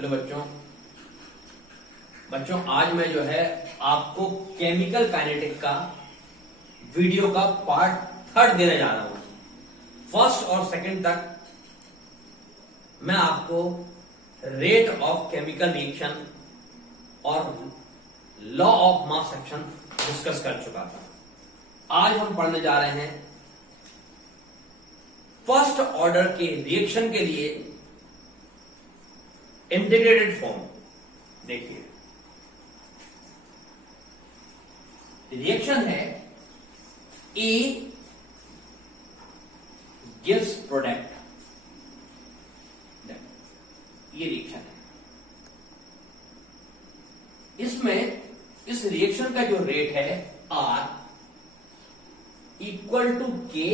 Hello बच्चों आज मैं जो है आपको केमिकल काइनेटिक का वीडियो का पार्ट 3 देने जा रहा हूं। फर्स्ट और सेकंड तक मैं आपको रेट ऑफ केमिकल रिएक्शन और law of mass action discuss कर चुका था। आज हम पढ़ने जा रहे हैं फर्स्ट ऑर्डर के रिएक्शन के लिए इंटीग्रेटेड फॉर्म। देखिए रिएक्शन है ए गिव्स प्रोडक्ट, ये रिएक्शन है। इसमें इस रिएक्शन का जो रेट है R equal to K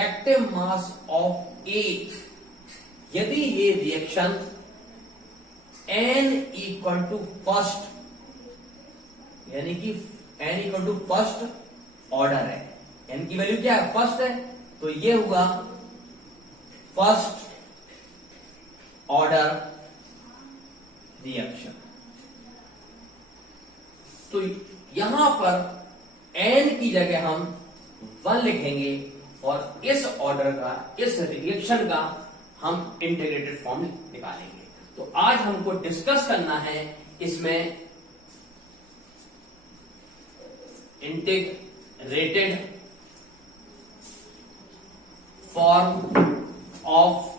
active mass of A. यदि ये reaction n equal to first, यानी कि n equal to first order है, n की वैल्यू क्या है, फर्स्ट है, तो ये हुआ फर्स्ट ऑर्डर रिएक्शन। तो यहां पर n की जगह हम 1 लिखेंगे और इस ऑर्डर का, इस रिएक्शन का हम इंटीग्रेटेड फॉर्म निकालेंगे। तो आज हमको डिस्कस करना है इसमें integrated form of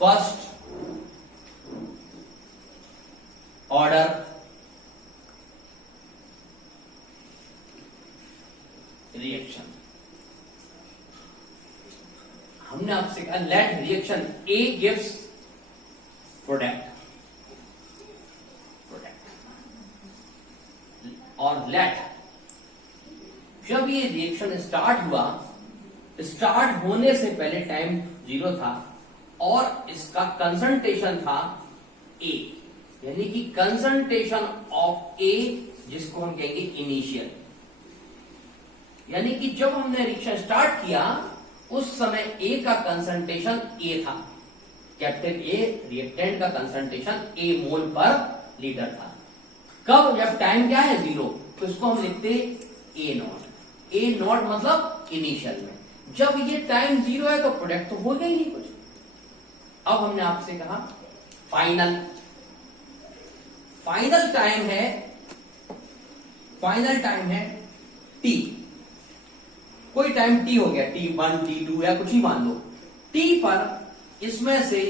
first order reaction. हमने आपसे कहा let reaction A gives product और लेट, जब ये रिएक्शन स्टार्ट हुआ, स्टार्ट होने से पहले टाइम 0 था और इसका कंसंट्रेशन था ए, यानी कि कंसंट्रेशन ऑफ ए, जिसको हम कहेंगे इनिशियल। यानी कि जब हमने रिएक्शन स्टार्ट किया उस समय ए का कंसंट्रेशन ए था, कैपिटल ए, रिएक्टेंट का कंसंट्रेशन ए मोल पर लीटर था। कब? जब टाइम क्या है 0, तो इसको हम लिखते ए नॉट। ए नॉट मतलब इनिशियल में। जब ये टाइम 0 है तो प्रोडक्ट तो हो गया ही नहीं कुछ। अब हमने आपसे कहा फाइनल टाइम है टी। कोई टाइम टी हो गया, T1 T2 या कुछ ही मान लो। टी पर इसमें से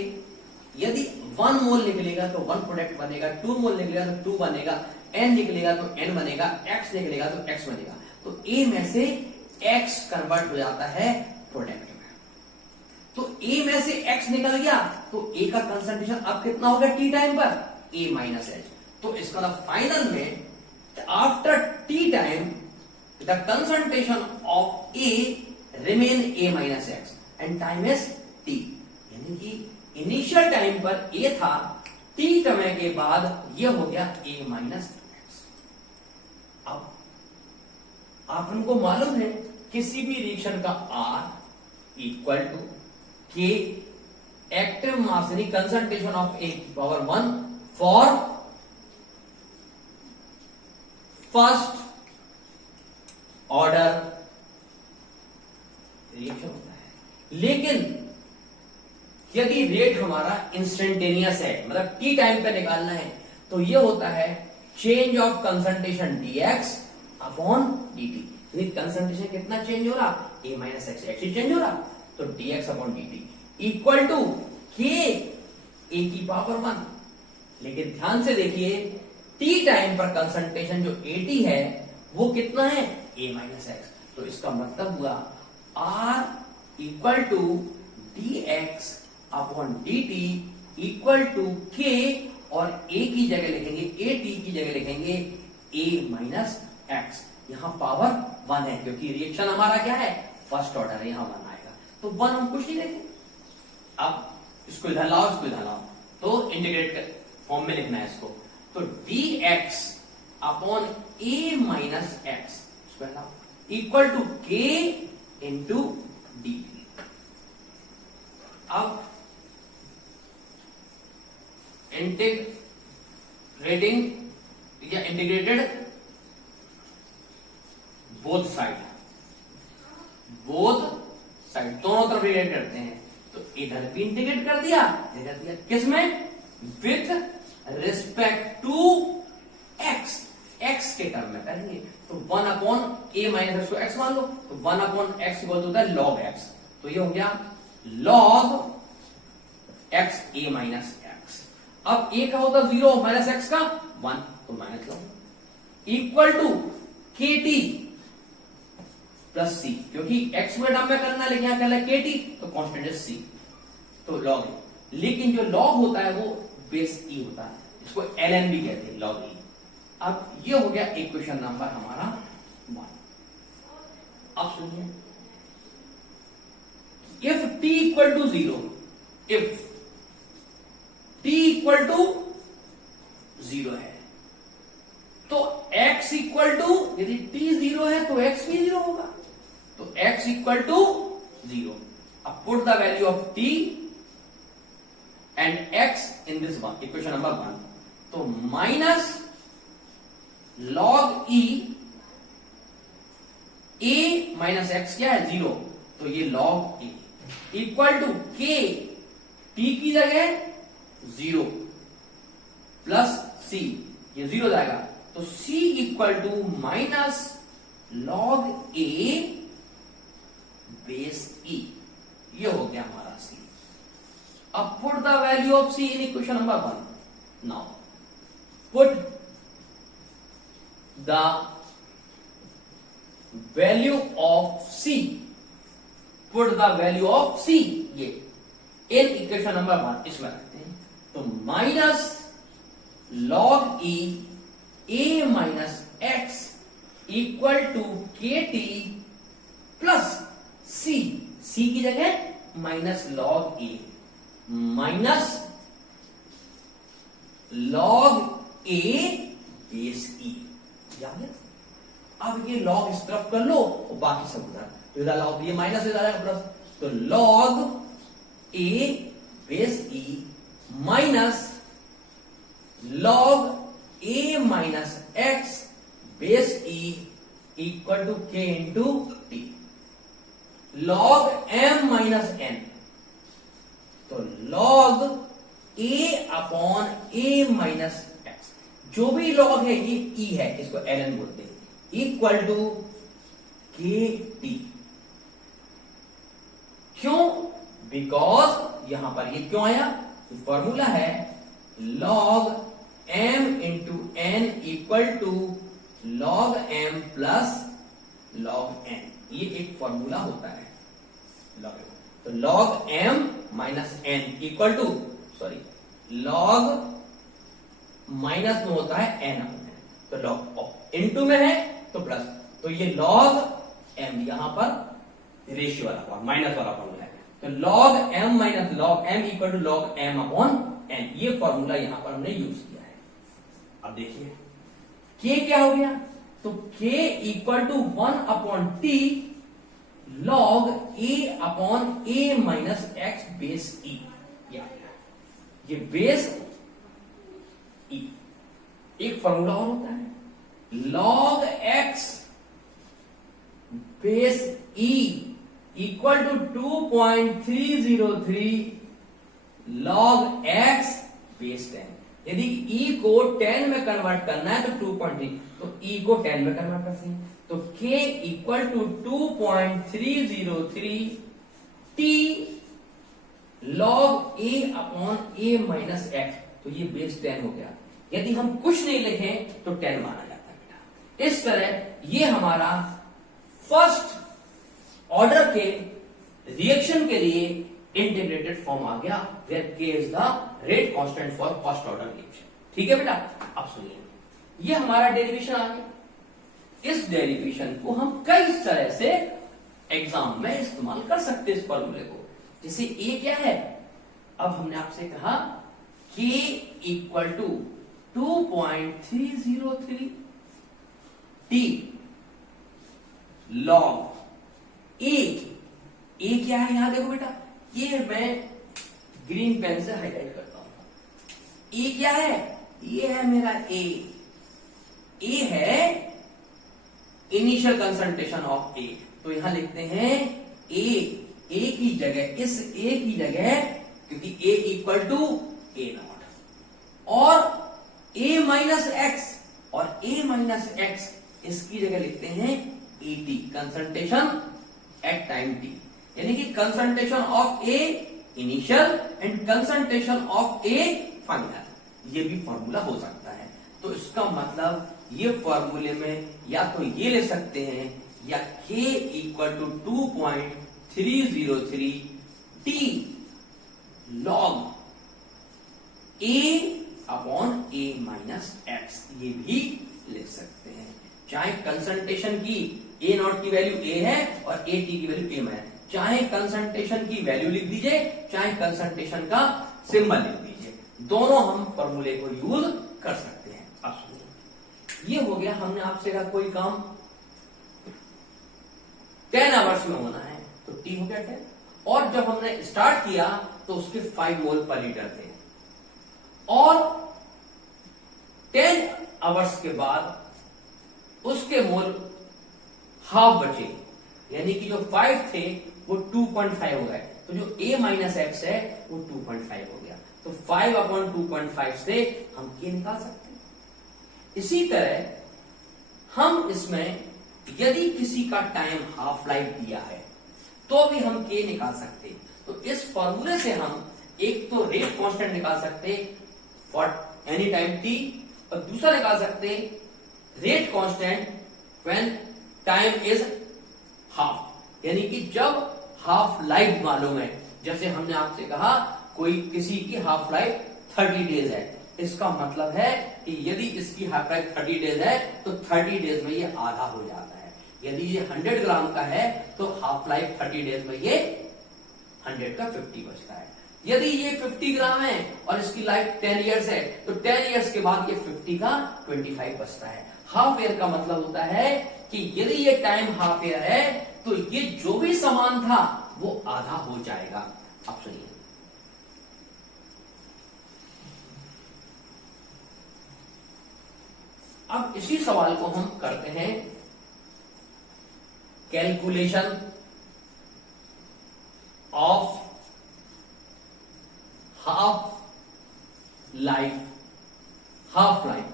यदि 1 मोल निकलेगा तो 1 प्रोडक्ट बनेगा, 2 मोल निकलेगा तो 2 बनेगा, n निकलेगा तो n बनेगा, x निकलेगा तो x बनेगा। तो a में से x कन्वर्ट हो जाता है प्रोडक्ट में। तो a में से x निकल गया तो a का कंसंट्रेशन अब कितना हो गया टी टाइम पर, a माइनस h। तो इसका मतलब फाइनल में after T time the concentration of a remain a minus x and time is t। यानी कि इनिशियल टाइम पर a था, t समय के बाद ये हो गया a माइनस x। अब आप हमको मालूम है किसी भी रिएक्शन का R equal to K active मास यानी concentration of a power 1 for first order reaction होता है। लेकिन यदि रेट हमारा इंस्टेंटेनियस है, मतलब टी टाइम पे निकालना है, तो ये होता है change of concentration dx upon dt। Concentration कितना चेंज हो रहा, a माइनस एक्स, एक्स ही चेंज हो रहा, तो dx upon dt equal to k a की पावर 1। लेकिन ध्यान से देखिए टी टाइम पर कंसंट्रेशन जो at है वो कितना है, a माइनस एक्स। तो इसका मतलब हुआ r equal to dx upon dt equal to k, और a की जगह लिखेंगे, at की जगह लिखेंगे a माइनस एक्स। यहां पावर 1 है क्योंकि रिएक्शन हमारा क्या है, फर्स्ट ऑर्डर है, यहां 1 आएगा। तो 1 हम कुछ नहीं देखें। अब इसको इधर लाओ, इसको इधर लाओ, तो इंटीग्रेट फॉर्म में लिखना है इसको। तो dx upon a minus x equal to k into d. अब इंटीग्रेटिंग या इंटीग्रेटेड बोथ साइड दोनों तरफ इंटीग्रेट करते हैं, तो इधर भी इंटीग्रेट कर दिया, इधर दिया, किसमें? With respect to x, x के टर्म में करेंगे। तो 1/a - x मान लो, तो 1/x होता है log x, तो ये हो गया log x a - x। अब a का होता 0 माइनस x का 1, तो माइनस लो, equal to kt plus C, क्योंकि x में टर्म में करना है, लेकिन यहां क्या है kt, तो कांस्टेंट है c, तो log e। लेकिन जो log होता है वो बेस e होता है, इसको ln भी कहते हैं, log e। अब ये हो गया इक्वेशन नंबर हमारा 1। अब सुनिए, if t equal to 0, if t equal to 0 है, तो x इक्वल टू, यदि t 0 है तो x भी 0 होगा, तो x इक्वल टू 0। अब put the value of t and x in this one, equation number 1, तो minus log e a minus x क्या है 0, तो ये log e equal to k, t की जगह 0 प्लस c, ये 0 जाएगा, तो c equal to minus log a base e, ये हो गया हमारा c। अब put the value of c in equation number 1। Now put the value of c, put the value of c, ये in इक्वेशन नंबर 1 इसमें रखते हैं, तो minus log e a minus x equal to kt plus c, c की जगह minus log e minus log a base e। अब ये log इस तरफ कर लो और बाकी सब उधर, तो इधर लाओ तो ये माइनस इधर आएगा प्लस, तो log a base e minus log a minus x base e equal to k into t. log m minus n, तो log a upon a minus x, जो भी log है ये e है, इसको ln बोलते हैं, इक्वल टू kt। क्यों? बिकॉज यहां पर ये क्यों आया, फॉर्मूला है log m into n equal to log m plus log n, ये एक फॉर्मूला होता है log m। तो log m minus n equal to, sorry log minus में होता है n, तो log इनटू में है तो प्लस, तो ये log m यहां पर रेशियो वाला माइनस वाला फॉर्मूला है, तो log m minus log m equal to log m upon n, ये फॉर्मूला यहां पर हमने यूज किया है। अब देखिए k क्या हो गया, तो k equal to 1 upon t log a upon a minus x base e, ये बेस e। एक फॉर्मूला और होता है log x base e equal to 2.303 log x base 10। यदि e को 10 में कन्वर्ट करना है तो 2.3, तो e को 10 में कन्वर्ट करते हैं, तो k equal to 2.303 t log a upon a minus x, तो ये बेस 10 हो गया। यदि हम कुछ नहीं लिखें तो 10 माना जाता है बेटा। इस तरह ये हमारा फर्स्ट ऑर्डर के रिएक्शन के लिए इंटीग्रेटेड फॉर्म आ गया, where k is the rate constant for first order reaction. ठीक है बेटा, अब सुनिए, ये हमारा डेरिवेशन आ गया। इस डेरिवेशन को हम कई तरह से एग्जाम में इस्तेमाल कर सकते हैं इस फॉर्मूले को। जैसे a क्या है, अब हमने आपसे कहा k equal to 2.303 t log a a क्या है यहां देखो बेटा, ये मैं ग्रीन पेन से हाईलाइट करता हूं। ए क्या है, ये है मेरा ए। ए है इनिशियल कंसंट्रेशन ऑफ ए, तो यहां लिखते हैं ए की जगह, इस ए की जगह, क्योंकि ए इक्वल टू ए नॉट, और ए माइनस एक्स, और ए माइनस एक्स इसकी जगह लिखते हैं a t, concentration at time t, यानी कि concentration of a initial and concentration of a final. ये भी फॉर्मूला हो सकता है। तो इसका मतलब ये फॉर्मूले में या तो ये ले सकते हैं, या k equal to 2.303 t log a upon a minus x, ये भी लिख सकते हैं। चाहे कंसंट्रेशन की ए नॉट की वैल्यू a है और ए टी की वैल्यू a माइनस, चाहे कंसंट्रेशन की वैल्यू लिख दीजिए, चाहे कंसंट्रेशन का सिंबल लिख दीजिए, दोनों हम फॉर्मूले को यूज कर सकते हैं। अब सुनिए, ये हो गया, हमने आपसे कहा कोई काम 10 आवर्स में होना है, तो टी हो गया 10, और जब हमने स्टार्ट किया तो उसके 5 मोल पर लीटर थे, और 10 आवर्स के बाद उसके मोल हाफ बचे, यानी कि जो 5 थे वो 2.5 हो गए, तो जो a माइनस एक्स है वो 2.5 हो गया, तो 5 अपॉन 2.5 से हम k निकाल सकते हैं। इसी तरह हम इसमें यदि किसी का टाइम हाफ लाइफ दिया है तो भी हम k निकाल सकते। तो इस फॉर्मूले से हम एक तो रेट कांस्टेंट निकाल सकते फॉर एनी टाइम t, और दूसरा निकाल सकते rate constant when time is half, यानी कि जब हाफ लाइफ मालूम है। जैसे हमने आपसे कहा कोई किसी की हाफ लाइफ 30 डेज है, इसका मतलब है कि यदि इसकी हाफ लाइफ 30 डेज है तो 30 डेज में ये आधा हो जाता है। यदि ये 100 ग्राम का है तो हाफ लाइफ 30 डेज में ये 100 का 50 बचता है। यदि ये 50 ग्राम है और इसकी लाइफ 10 इयर्स है तो 10 इयर्स के बाद ये 50 का 25 बचता है। हाफ ईयर का मतलब होता है कि यदि ये टाइम हाफ ईयर है तो ये जो भी सामान था वो आधा हो जाएगा। अब सुनिए, अब इसी सवाल को हम करते हैं कैलकुलेशन ऑफ हाफ लाइफ,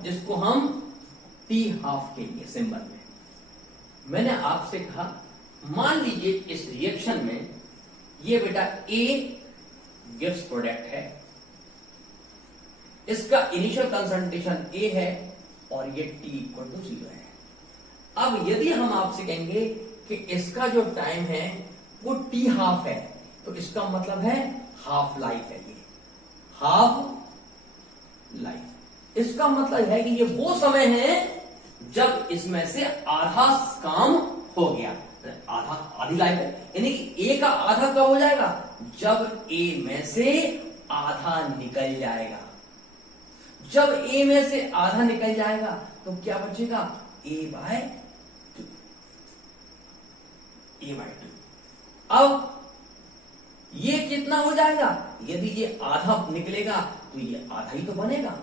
जिसको हम टी हाफ कहेंगे सिंबल में। मैंने आपसे कहा मान लीजिए इस रिएक्शन में ये बेटा ए गिव्स प्रोडक्ट है, इसका इनिशियल कंसंट्रेशन ए है और ये टी इक्वल टू 0 है। अब यदि हम आपसे कहेंगे कि इसका जो टाइम है वो टी हाफ है, तो इसका मतलब है हाफ लाइफ है, ये हाफ लाइफ। इसका मतलब है कि ये वो समय है जब इसमें से आधा काम हो गया, आधी लाइफ है, यानी कि ए का आधा कब हो जाएगा, जब ए में से आधा निकल जाएगा। जब ए में से आधा निकल जाएगा तो क्या बचेगा, a/2। अब ये कितना हो जाएगा, यदि ये आधा निकलेगा तो ये आधा ही तो बनेगा।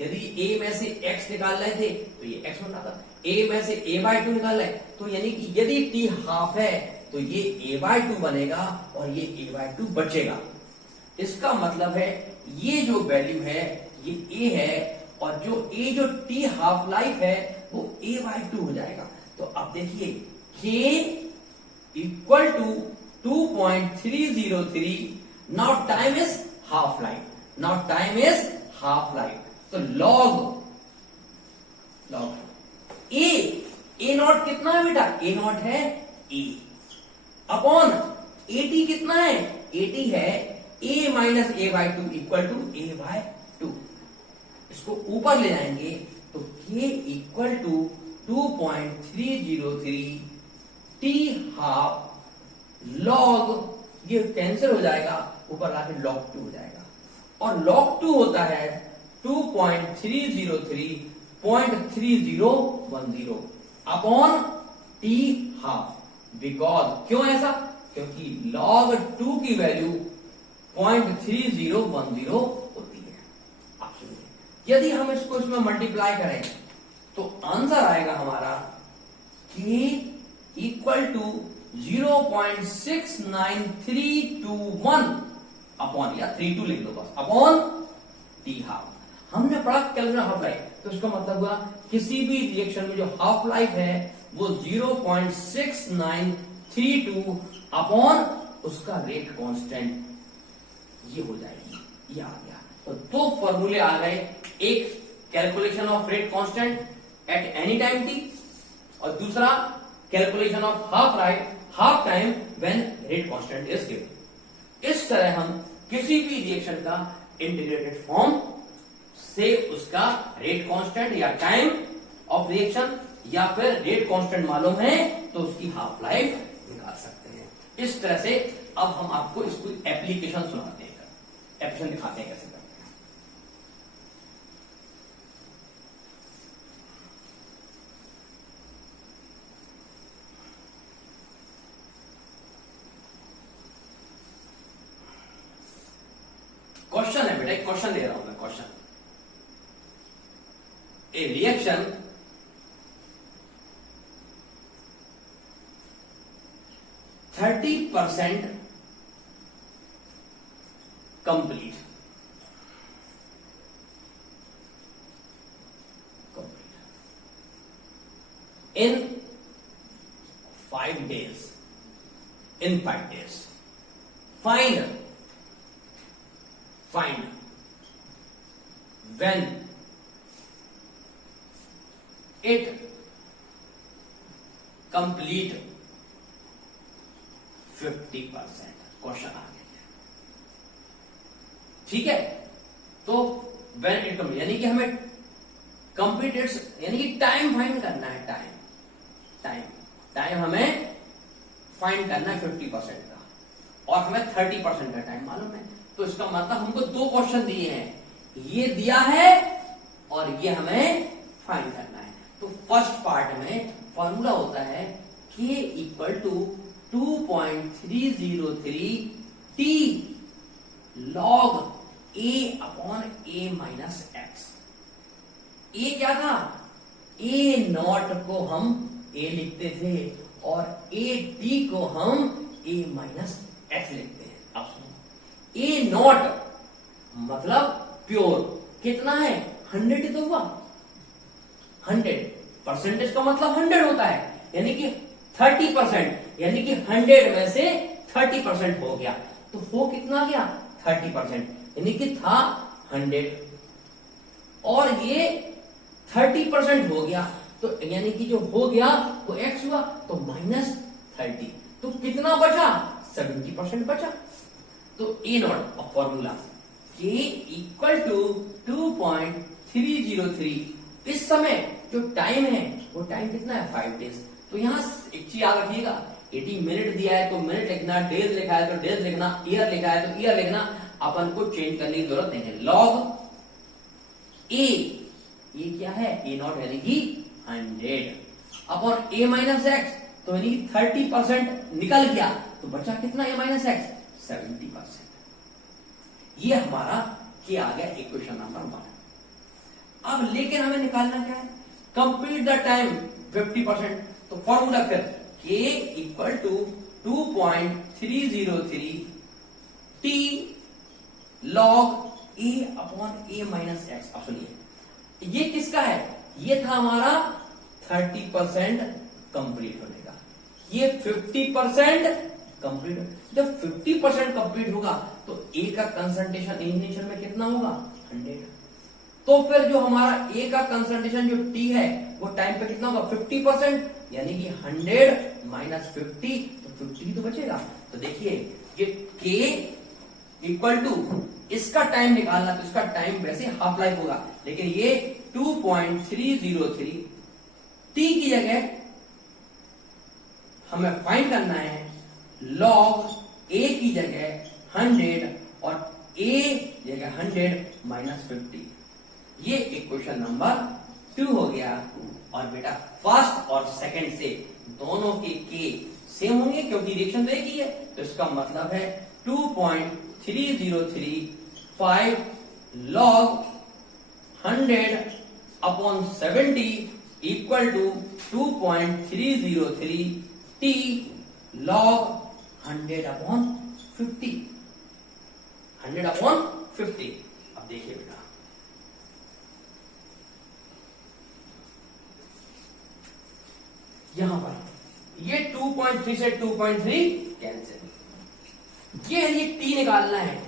यदि a में से x निकाल रहे थे तो ये x बना था, a में से a/2 निकाल रहे, तो यानी कि यदि t हाफ है तो ये a/2 बनेगा और ये a/2 बचेगा। इसका मतलब है ये जो वैल्यू है ये a है, और जो t हाफ लाइफ है वो a/2 हो जाएगा। तो अब देखिए k equal to 2.303, now time is half life, तो लॉग ए नॉट कितना है बेटा, ए नॉट है ए अपॉन ए टी कितना है, ए टी है ए minus a/2 equal to a/2। इसको ऊपर ले जाएंगे तो k equal to 2.303 t half log, ये कैंसिल हो जाएगा, ऊपर आके log 2 हो जाएगा, और log 2 होता है 2.303.3010 अपॉन टी हाफ। बिकॉज क्यों ऐसा, क्योंकि log 2 की वैल्यू 0.3010 होती है। आप सुनिए, यदि हम इसको इसमें मल्टीप्लाई करें तो आंसर आएगा हमारा k इक्वल टू 0.69321 अपॉन, या 32 लिख लो बस, अपॉन टी हाफ। हमने पढ़ा कैलकुलेशन हाफ लाइफ, तो इसका मतलब हुआ किसी भी रिएक्शन में जो हाफ लाइफ है वो 0.6932 अपॉन उसका रेट कांस्टेंट, ये हो जाएगी। ये आ गया, तो दो फॉर्मूले आ गए, एक calculation of rate constant at any time T, और दूसरा calculation of half time when rate constant is given. इस तरह हम किसी भी रिएक्शन का इंटीग्रेटेड फॉर्म से उसका रेट कांस्टेंट या टाइम ऑफ रिएक्शन या फिर रेट कांस्टेंट मालूम है तो उसकी हाफ लाइफ निकाल सकते हैं। इस तरह से अब हम आपको इसको एप्लीकेशन सुनाते हैं, एप्लीकेशन दिखाते हैं कैसे करते हैं। क्वेश्चन है बेटा, एक क्वेश्चन दे रहा हूं मैं, question, A reaction %30 complete in 5 days. Find when it complete 50%। Question आ गया, ठीक है। तो when it complete यानी कि हमें कंप्लीट यानी कि टाइम फाइंड करना है, टाइम हमें फाइंड करना है 50% का, और हमें 30% का टाइम मालूम है। तो इसका मतलब हमको दो क्वेश्चन दिए हैं, ये दिया है और ये हमें फाइंड करना है। तो फर्स्ट पार्ट में फॉर्मूला होता है k equal to 2.303 t log a upon a minus X. A क्या था, a नॉट को हम a लिखते थे और a t को हम a माइनस एक्स लिखते हैं। अब सुनो, a नॉट मतलब प्योर कितना है, 100 ही तो हुआ, 100 परसेंटेज का मतलब 100 होता है, यानी कि 30%, यानी कि 100 में से 30% हो गया, तो हो कितना गया 30%, यानी कि था 100 और ये 30% हो गया, तो यानी कि जो हो गया वो x हुआ, तो -30, तो कितना बचा 70% बचा। तो A naught of formula k equal to 2.303, इस समय जो टाइम है वो टाइम कितना है 5 डेज। तो यहां एक चीज याद रखिएगा, 80 मिनट दिया है तो मिनट लिखना, डेज लिखा है तो डेज लिखना, ईयर लिखा है तो ईयर लिखना, अपन को चेंज करने की जरूरत नहीं है। लॉग ए, ये क्या है ए नॉट यानी कि 100 अपॉन ए माइनस एक्स, तो यानी कि 30% निकल गया, तो बचा कितना ए माइनस एक्स 70%। ये हमारा क्या आ गया इक्वेशन नंबर 1। अब लेकिन हमें निकालना क्या है, कंप्लीट द टाइम 50%। तो फॉर्मूला फिर k equal to 2.303 t log a upon a minus x. अब सुनिए, ये किसका है, ये था हमारा 30% कंप्लीट होने का, ये 50% कंप्लीट। जब 50% कंप्लीट होगा तो a का कंसंट्रेशन इनिशियल में कितना होगा 100, तो फिर जो हमारा a का कंसंट्रेशन जो t है वो टाइम पे कितना होगा 50%, यानी कि 100 माइनस 50, तो 50 तो बचेगा। तो देखिए ये k इक्वल टू, इसका टाइम निकालना तो इसका टाइम वैसे हाफ लाइफ होगा, लेकिन ये 2.303 t की जगह हमें फाइंड करना है log a की जगह 100 और a जगह 100 माइनस 50। ये इक्वेशन नंबर 2 हो गया। और बेटा फर्स्ट और सेकंड से दोनों के सेम होंगे क्योंकि रिएक्शन तो एक ही है। तो इसका मतलब है 2.3035 log 100/70 equal to 2.303 t log 100/50। 100/50। अब देखिए बेटा, यहां पर ये 2.3 से 2.3 कैंसिल, ये t निकालना है।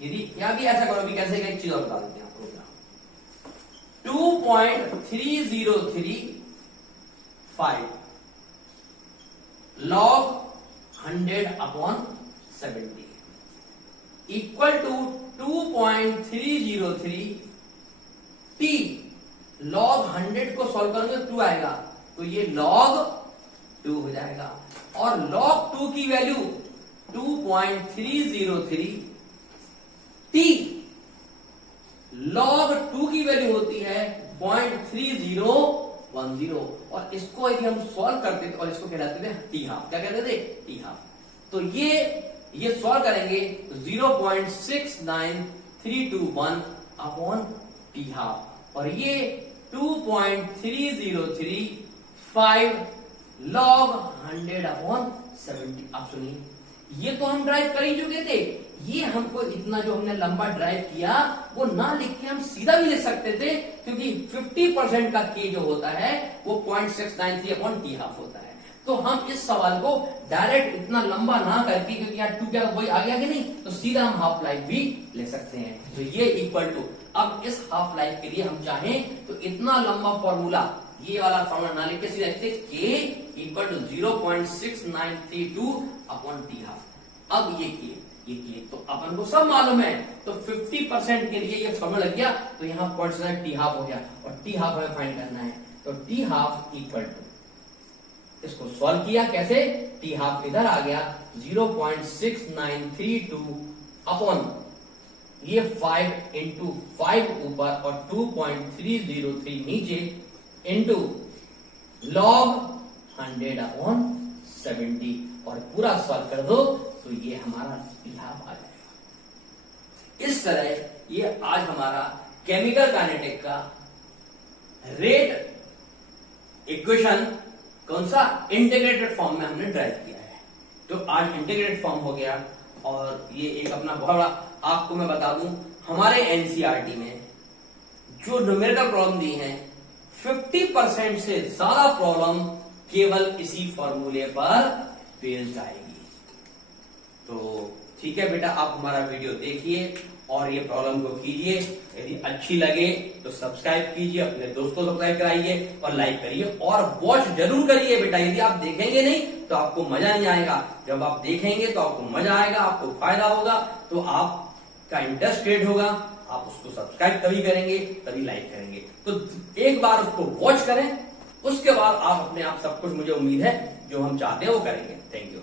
यदि या भी ऐसा करो, भी कैसे एक चीज और बता देते हैं आपको। 2.3035 log 100/70 equal to 2.303 t log 100 को सॉल्व करोगे 2 आएगा, तो ये log 2 हो जाएगा। और log 2 की वैल्यू 2.303 t log 2 की वैल्यू होती है 0.3010, और इसको यदि हम सॉल्व करते थे और इसको कहलाते थे टी हाफ। क्या कहते थे? T half. तो ये सॉल्व करेंगे 0.69321 टी हाफ, और ये 2.3035 log 100/70। आप सुनिए, ये तो हम ड्राइव कर ही चुके थे। ये हमको इतना जो हमने लंबा ड्राइव किया वो ना लिख के हम सीधा भी लिख सकते थे, क्योंकि 50% का के जो होता है वो 0.693 टी हाफ होता है। तो हम इस सवाल को डायरेक्ट इतना लंबा ना करके, क्योंकि यहाँ 2 क्या वही आ गया कि नहीं, तो सीधा हम हाफ लाइफ भी ले सकते हैं। तो ये इक्वल टू, अब इस हाफ लाइफ के लिए हम चाहें तो इतना लंबा फॉर्मूला, ये वाला फॉर्मूला ना लिख के सीधा के इक्वल टू 0.6932 टी हाफ। अब ये किए तो अपन को सब मालूम है, तो 50% के लिए ये फॉर्मूला लग गया, तो यहाँ 0.7 टी हाफ हो गया, और टी हाफ हमें फाइंड करना है। तो टी हाफ इक्वल टू, इसको सॉल्व किया कैसे, टी हाफ इधर आ गया 0.6932 ये 5 इंटू 5 ऊपर और 2.303 नीचे इंटू log 100/70, और पूरा सॉल्व कर दो तो ये हमारा टी हाफ आ जाएगा। इस तरह ये आज हमारा केमिकल काइनेटिक का रेट इक्वेशन कौन सा, इंटीग्रेटेड फॉर्म में हमने ड्राइव किया है। तो आज इंटीग्रेटेड फॉर्म हो गया, और ये एक अपना बहुत बड़ा, आपको मैं बता दूं हमारे एनसीईआरटी में जो न्यूमेरिकल प्रॉब्लम दी है 50% से ज्यादा प्रॉब्लम केवल इसी फॉर्मूले पर बेस्ड आएगी। तो ठीक है बेटा, आप हमारा वीडियो देखिए और ये प्रॉब्लम को कीजिए। यदि अच्छी लगे तो सब्सक्राइब कीजिए, अपने दोस्तों को सब्सक्राइब कराइए और लाइक करिए, और वॉच जरूर करिए बेटा। यदि आप देखेंगे नहीं तो आपको मजा नहीं आएगा, जब आप देखेंगे तो आपको मजा आएगा, आपको फायदा होगा, तो आपका इंटरेस्ट क्रिएट होगा, आप उसको सब्सक्राइब तभी करेंगे, तभी लाइक करेंगे। तो एक बार उसको वॉच करें, उसके बाद आप अपने आप सब कुछ, मुझे उम्मीद है जो हम चाहते हैं वो करेंगे। Thank you.